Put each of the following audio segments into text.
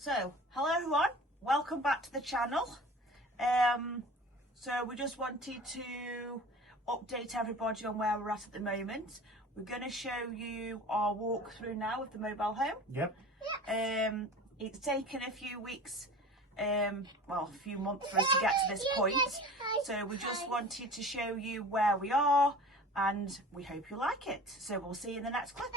So, hello everyone, welcome back to the channel. So we just wanted to update everybody on where we're at the moment. We're going to show you our walkthrough now of the mobile home. Yep. It's taken a few weeks, well, a few months for us to get to this point. So we just wanted to show you where we are, and we hope you like it. So we'll see you in the next clip.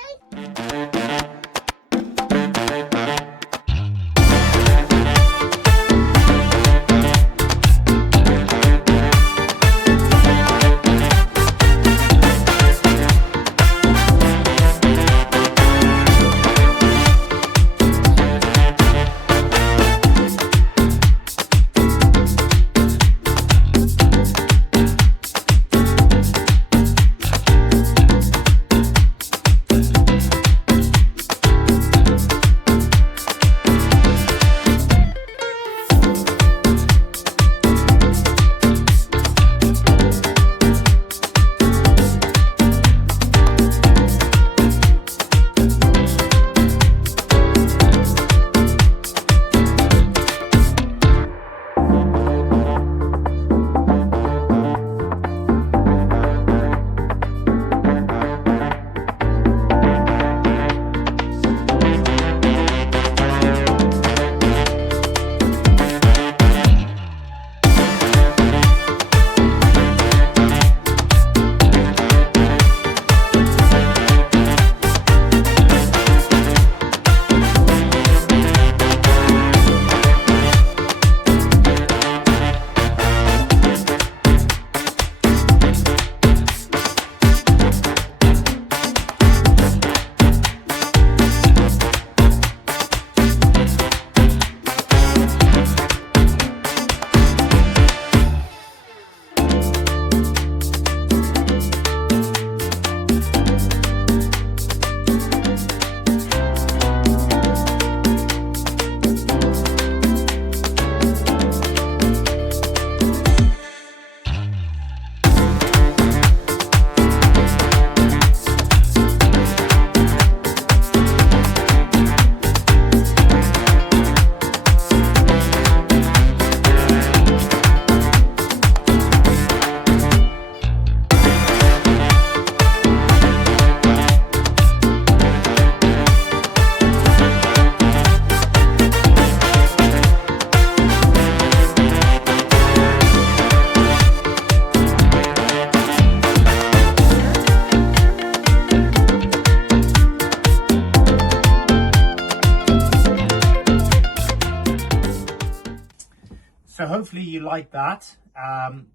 So hopefully you like that. And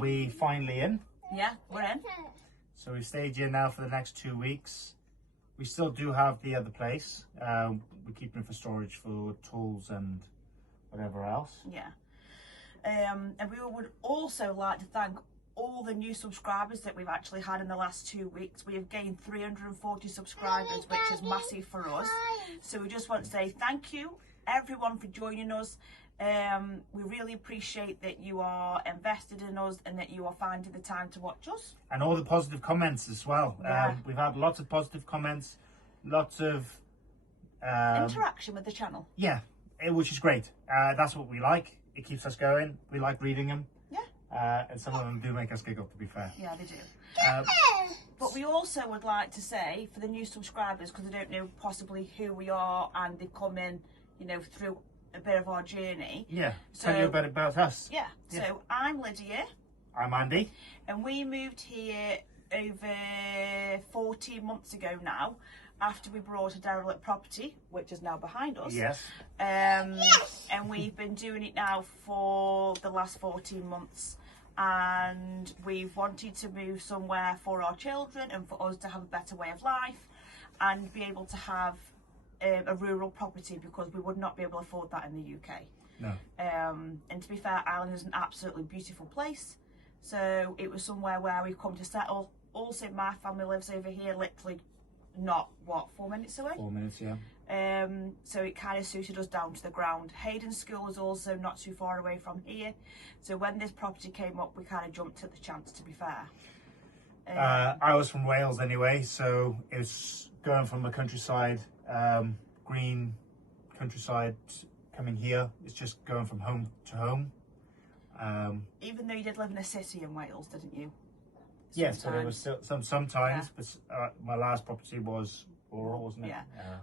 we finally in. Yeah, we're in. So we stayed here now for the next 2 weeks. We still do have the other place. We're keeping it for storage for tools and whatever else. Yeah. And we would also like to thank all the new subscribers that we've actually had in the last 2 weeks. We have gained 340 subscribers, which is massive for us. So we just want to say thank you everyone for joining us. We really appreciate that you are invested in us and that you are finding the time to watch us. And all the positive comments as well. Yeah. We've had lots of positive comments, lots of interaction with the channel. Yeah, which is great. That's what we like. It keeps us going. We like reading them. Yeah. And some of them do make us giggle, to be fair. Yeah, they do. But we also would like to say, for the new subscribers, because they don't know possibly who we are and they come in, you know, through a bit of our journey. Yeah, So, tell you a bit about us. Yeah, so I'm Lydia. I'm Andy. And we moved here over 14 months ago now, after we bought a derelict property, which is now behind us. Yes. And we've been doing it now for the last 14 months. And we've wanted to move somewhere for our children and for us to have a better way of life and be able to have a rural property, because we would not be able to afford that in the UK. No. And to be fair, Ireland is an absolutely beautiful place. So it was somewhere where we've come to settle. Also, my family lives over here, literally not, 4 minutes away? 4 minutes, yeah. So it kind of suited us down to the ground. Hayden School is also not too far away from here. So when this property came up, we kind of jumped at the chance, to be fair. I was from Wales anyway, so it was going from the countryside, green countryside coming here. It's just going from home to home. Even though you did live in a city in Wales, didn't you? Yes, but it was still sometimes. Yeah. But my last property was rural, wasn't it? Yeah.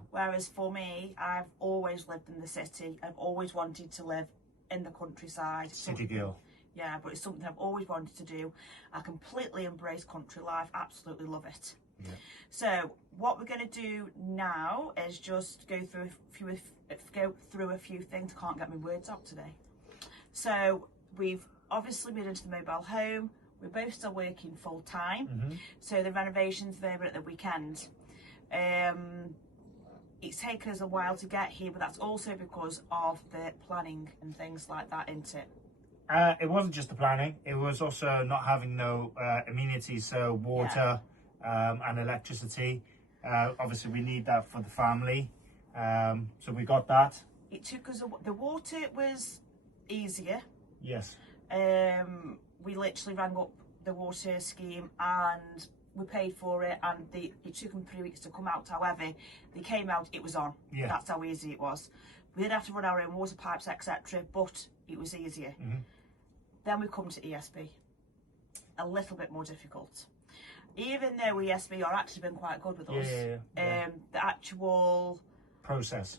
Whereas for me, I've always lived in the city. I've always wanted to live in the countryside. City girl. Yeah, but it's something I've always wanted to do. I completely embrace country life. Absolutely love it. Yeah. So what we're going to do now is just go through a few things. I can't get my words out today. So we've obviously moved into the mobile home. We're both still working full time. So the renovation's over at the weekend. It's taken us a while to get here, but that's also because of the planning and things like that, isn't it? It wasn't just the planning. It was also not having no amenities, so water and electricity. Obviously, we need that for the family. So we got that. It took us, the water was easier. Yes. We literally rang up the water scheme and we paid for it, and it took them 3 weeks to come out. However, they came out, it was on. Yeah. That's how easy it was. We did have to run our own water pipes, etc., but it was easier. Then we come to ESB. A little bit more difficult. Even though ESB are actually been quite good with us, the actual process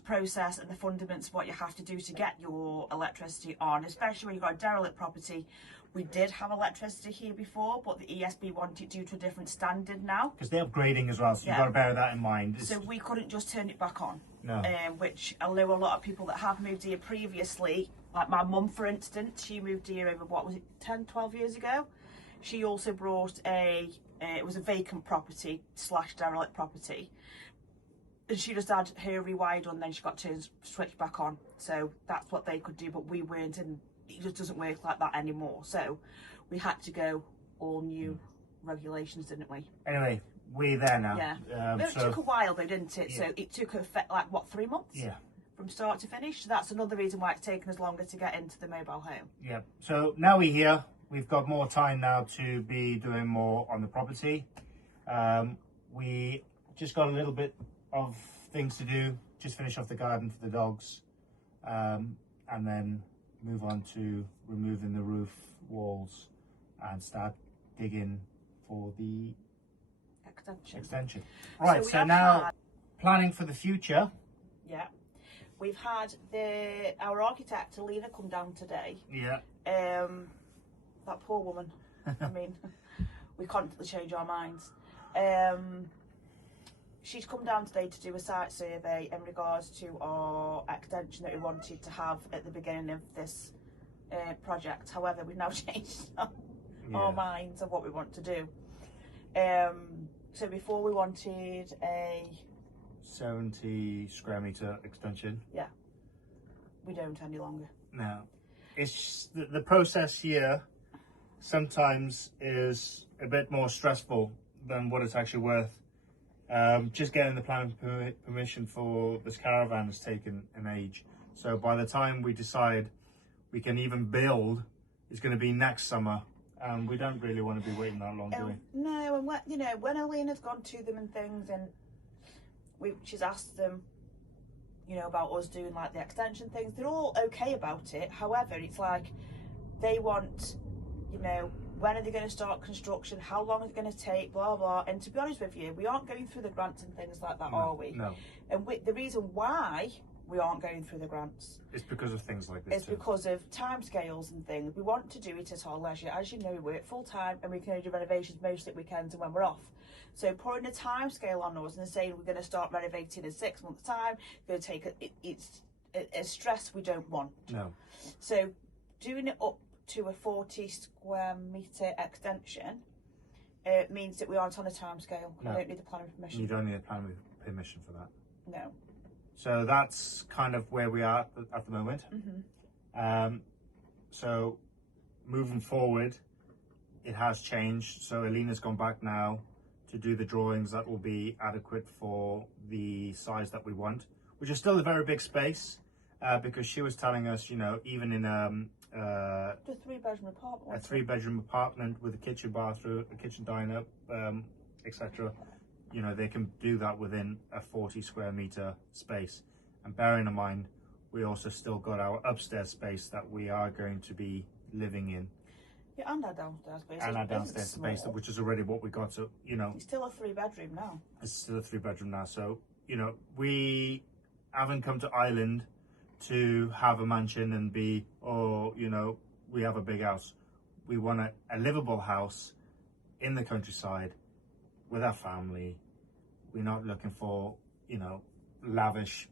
and the fundamentals of what you have to do to get your electricity on, especially when you've got a derelict property. We did have electricity here before, but the ESB want it due to a different standard now. Because they're upgrading as well, so you've got to bear that in mind. So we couldn't just turn it back on. No. Which I know a lot of people that have moved here previously, like my mum for instance, she moved here over, what was it, 10, 12 years ago? She also brought it was a vacant property / derelict property. And she just had her rewired on, then she got turned switched back on. So that's what they could do, but we weren't, and it just doesn't work like that anymore. So we had to go all new regulations, didn't we? Anyway, we're there now. Yeah. It took a while though, didn't it? Yeah. So it took like what, 3 months? Yeah. From start to finish. So that's another reason why it's taken us longer to get into the mobile home. Yeah. So now we're here. We've got more time now to be doing more on the property. We just got a little bit of things to do. Just finish off the garden for the dogs, and then move on to removing the roof walls and start digging for the extension. Right, so now planning for the future. Yeah, we've had our architect Alina come down today. Yeah. That poor woman. I mean, we constantly change our minds. She's come down today to do a site survey in regards to our extension that we wanted to have at the beginning of this project. However, we've now changed our minds of what we want to do. So before we wanted a 70 square metre extension. Yeah, we don't any longer. No, it's the process here sometimes is a bit more stressful than what it's actually worth. Just getting the planning permission for this caravan has taken an age. So by the time we decide we can even build, it's going to be next summer. And we don't really want to be waiting that long, do we? No, and when Alina's gone to them and things, and she's asked them, about us doing like the extension things, they're all okay about it. However, it's like they want, when are they going to start construction? How long is it going to take? Blah, blah. And to be honest with you, we aren't going through the grants and things like that, are we? No. And the reason why we aren't going through the grants, it's because of things like this. It's because of timescales and things. We want to do it at our leisure. As you know, we work full time and we can only do renovations mostly at weekends and when we're off. So putting a timescale on us and saying we're going to start renovating in 6 months' time, going to take it's a stress we don't want. No. So doing it up to a 40 square metre extension means that we aren't on a timescale. No. We don't need the planning permission. You don't need a planning permission for that. No. So that's kind of where we are at the moment. So moving forward, it has changed. So Alina's gone back now to do the drawings that will be adequate for the size that we want, which is still a very big space, because she was telling us, even in a 3-bedroom apartment. A 3-bedroom apartment with a kitchen, bathroom, a kitchen diner, etc. They can do that within a 40 square metre space. And bearing in mind, we also still got our upstairs space that we are going to be living in. Yeah, and our downstairs space. And our downstairs space, which is already what we got. So, you know. It's still a 3-bedroom now. It's still a 3-bedroom now. So, you know, we haven't come to Ireland to have a mansion and be, or, you know, we have a big house. We want a livable house in the countryside with our family. We're not looking for, you know, lavish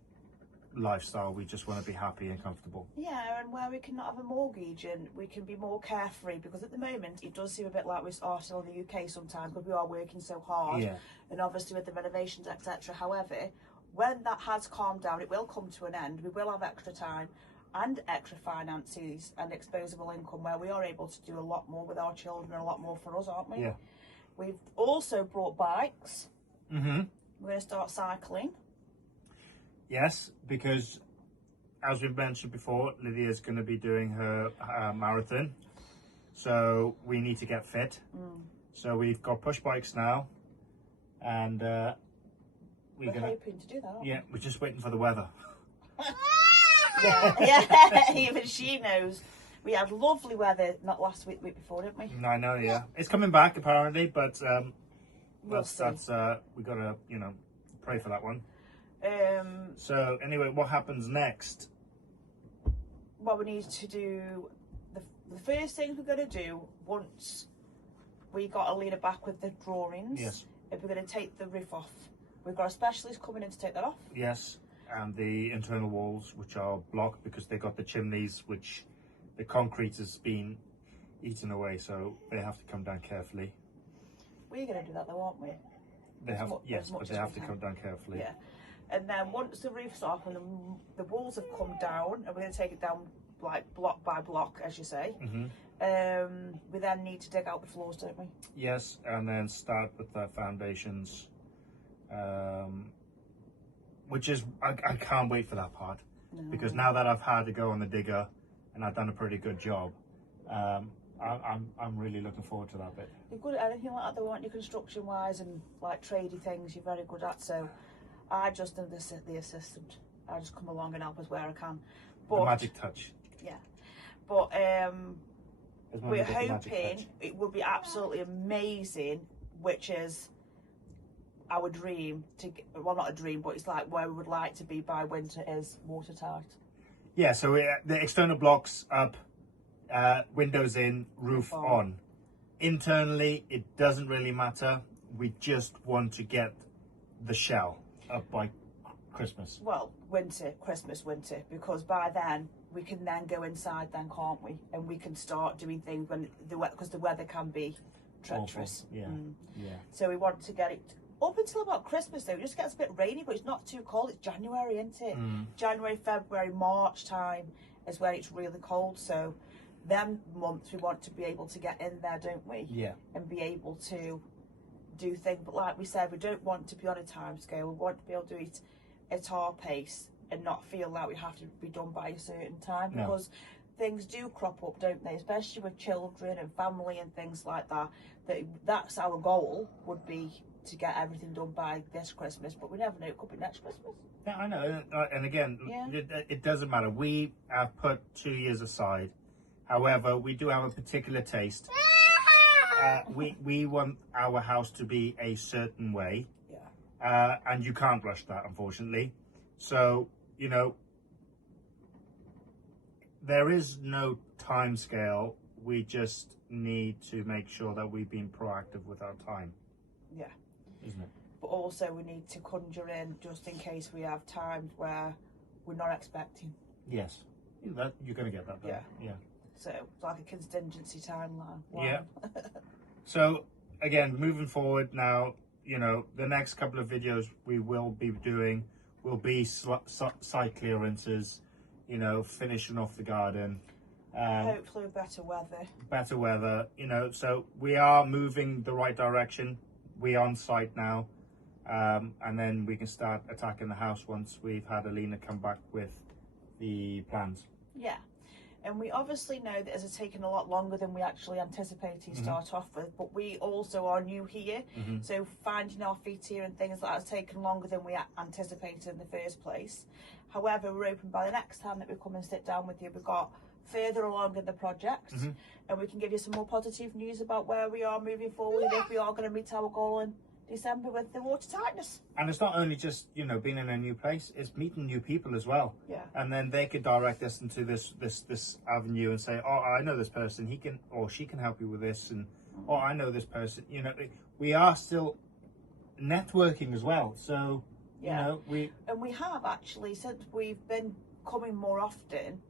lifestyle. We just want to be happy and comfortable. Yeah, and where we can not have a mortgage and we can be more carefree, because at the moment it does seem a bit like we are still in the UK sometimes, because we are working so hard. Yeah. And obviously with the renovations, etc. However, when that has calmed down, it will come to an end. We will have extra time and extra finances and disposable income where we are able to do a lot more with our children and a lot more for us, aren't we? Yeah. We've also brought bikes. Mm-hmm. We're going to start cycling. Yes, because as we've mentioned before, Lydia's going to be doing her marathon. So we need to get fit. So we've got push bikes now. And we're hoping to do that. Yeah, we're just waiting for the weather. Yeah, even she knows. We had lovely weather, not last week, week before, didn't we? I know, yeah. It's coming back apparently, but We'll see. we gotta, you know, pray for that one. Um, So anyway, what happens next? Well, we need to do the first thing we're going to do once we got Alina back with the drawings. Yes. If we're going to take the roof off, we've got a specialist coming in to take that off. Yes, and the internal walls, which are blocked because they got the chimneys, which the concrete has been eaten away, so they have to come down carefully. We're going to do that though, aren't we? They have, As much but they as have we to can. come down carefully. Yeah. And then once the roof's off and the walls have come down, and we're going to take it down like block by block, as you say. We then need to dig out the floors, don't we? Yes, and then start with the foundations, which is I can't wait for that part, because now that I've had to go on the digger and I've done a pretty good job, I'm really looking forward to that bit. You're good at anything like that, though, aren't you, construction wise and like tradey things? You're very good at. So I just am the assistant. I just come along and help us where I can. But The magic touch. yeah, but As long we're as you get the magic hoping touch. it will be absolutely amazing, which is our dream to get, well, not a dream, but it's like where we would like to be by winter is watertight. Yeah, so the external blocks up, windows in, roof on. Internally, it doesn't really matter. We just want to get the shell up by Christmas. Well, winter, Christmas, winter, because by then we can then go inside, then can't we? And we can start doing things when because the weather can be treacherous. Awful. Yeah, yeah. So we want to get it up until about Christmas though. It just gets a bit rainy, but it's not too cold. It's January, isn't it? January, February, March time is where it's really cold. So them months we want to be able to get in there, don't we? Yeah. And be able to do things. But like we said, we don't want to be on a time scale. We want to be able to do it at our pace and not feel like we have to be done by a certain time, because things do crop up, don't they? Especially with children and family and things like that. That's our goal, would be to get everything done by this Christmas, but we never know, it could be next Christmas. Yeah, I know. And again, it doesn't matter. We have put 2 years aside. However, we do have a particular taste. We want our house to be a certain way. And you can't rush that, unfortunately. So, you know, there is no time scale. We just need to make sure that we've been proactive with our time. Yeah. Isn't it? But also we need to conjure in just in case we have times where we're not expecting. Yes. You're going to get that, though. Yeah. So it's like a contingency timeline. Yeah. So, again, moving forward now, you know, the next couple of videos we will be doing will be site clearances, you know, finishing off the garden. Hopefully with better weather. Better weather, you know, so we are moving the right direction. We're on site now, and then we can start attacking the house once we've had Alina come back with the plans. Yeah. And we obviously know that it's taken a lot longer than we actually anticipated to start off with, but we also are new here, so finding our feet here and things like that has taken longer than we anticipated in the first place. However, we're hoping by the next time that we come and sit down with you, we've got further along in the project, and we can give you some more positive news about where we are moving forward, if we are going to meet our goal in December with the water tightness. And it's not only just, you know, being in a new place, it's meeting new people as well. Yeah. And then they could direct us into this avenue and say, oh, I know this person, he can or she can help you with this, and oh, I know this person. You know, we are still networking as well. So, you know, we have actually, since we've been coming more often,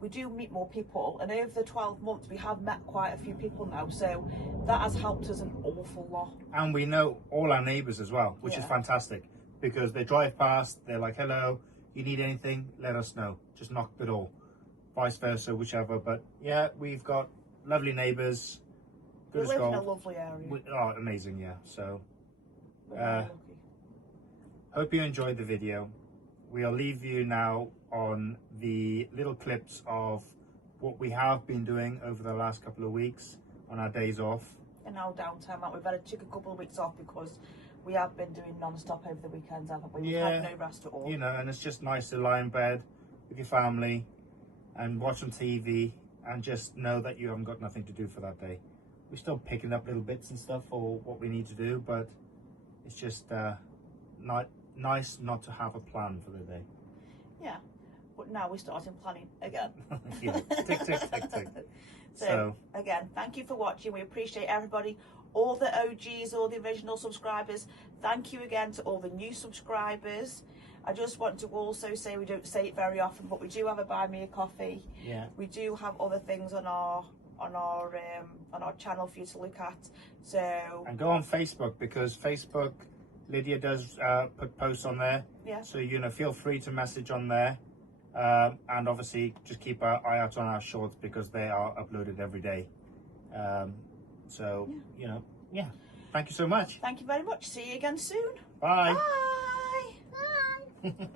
we do meet more people, and over the 12 months we have met quite a few people now, so that has helped us an awful lot. And we know all our neighbours as well, which is fantastic, because they drive past, they're like, hello, you need anything, let us know, just knock the door, vice versa, whichever. But yeah, we've got lovely neighbours. We live in a lovely area. Amazing, yeah. So hope you enjoyed the video. We'll leave you now on the little clips of what we have been doing over the last couple of weeks on our days off. And our downtime, we've took a couple of weeks off because we have been doing non-stop over the weekends, haven't we? We've had no rest at all. You know, and it's just nice to lie in bed with your family and watch some TV and just know that you haven't got nothing to do for that day. We're still picking up little bits and stuff for what we need to do, but it's just nice not to have a plan for the day. Yeah, but now we're starting planning again. Yeah, tick, tick, tick, tick. So, again, thank you for watching. We appreciate everybody, all the OGs, all the original subscribers. Thank you again to all the new subscribers. I just want to also say, we don't say it very often, but we do have a Buy Me a Coffee. Yeah. We do have other things on our channel for you to look at. So, and go on Facebook, because Facebook, Lydia does put posts on there. Yeah. So, you know, feel free to message on there. And obviously just keep an eye out on our shorts, because they are uploaded every day. So, you know, yeah. Thank you so much. Thank you very much. See you again soon. Bye. Bye. Bye.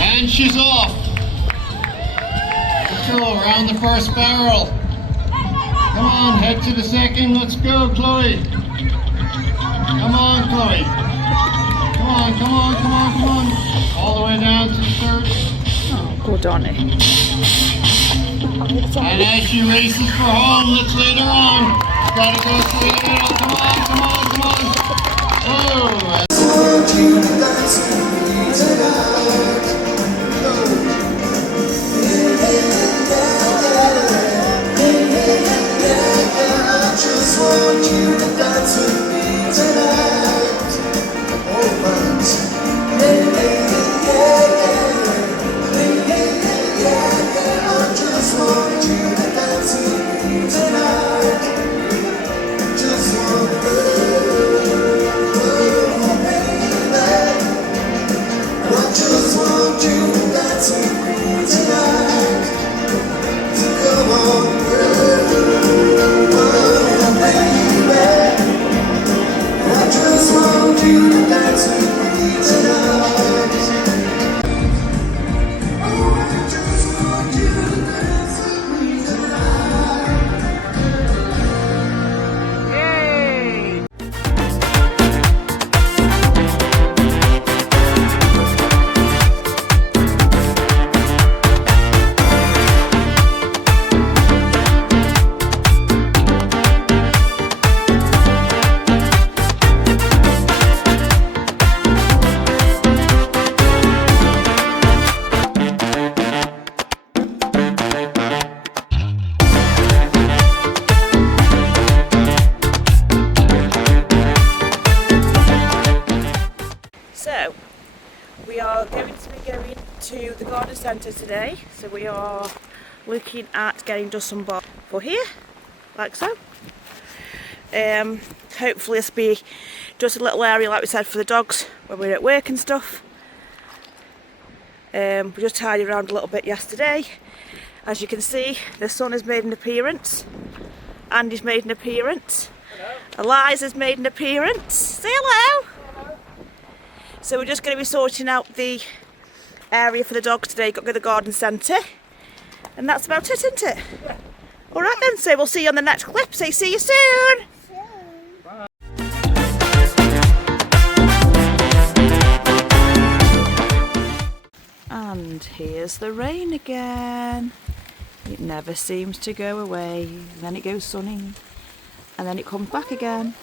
And she's off. Let's go around the first barrel. Come on, head to the second. Let's go, Chloe. Come on, Chloe. Come on, come on, come on, come on. All the way down to the third. Oh, good on it. And as she races for home, let's lead her on. Gotta go to the middle. Come on, come on, come on. Oh. Just want you to dance with me tonight. Oh, but yeah, I just want So we are going to be going to the garden centre today. So we are looking at getting just some bar for here, like so. Hopefully this will be just a little area, like we said, for the dogs when we're at work and stuff. We just tidied around a little bit yesterday. As you can see, the sun has made an appearance. Andy's made an appearance. Hello. Eliza's made an appearance. Say hello. Hello. So we're just going to be sorting out the area for the dogs today. Got to go to the garden centre. And that's about it, isn't it? Yeah. Alright then, so we'll see you on the next clip. Say see you soon. And here's the rain again. It never seems to go away. Then it goes sunny and then it comes back again.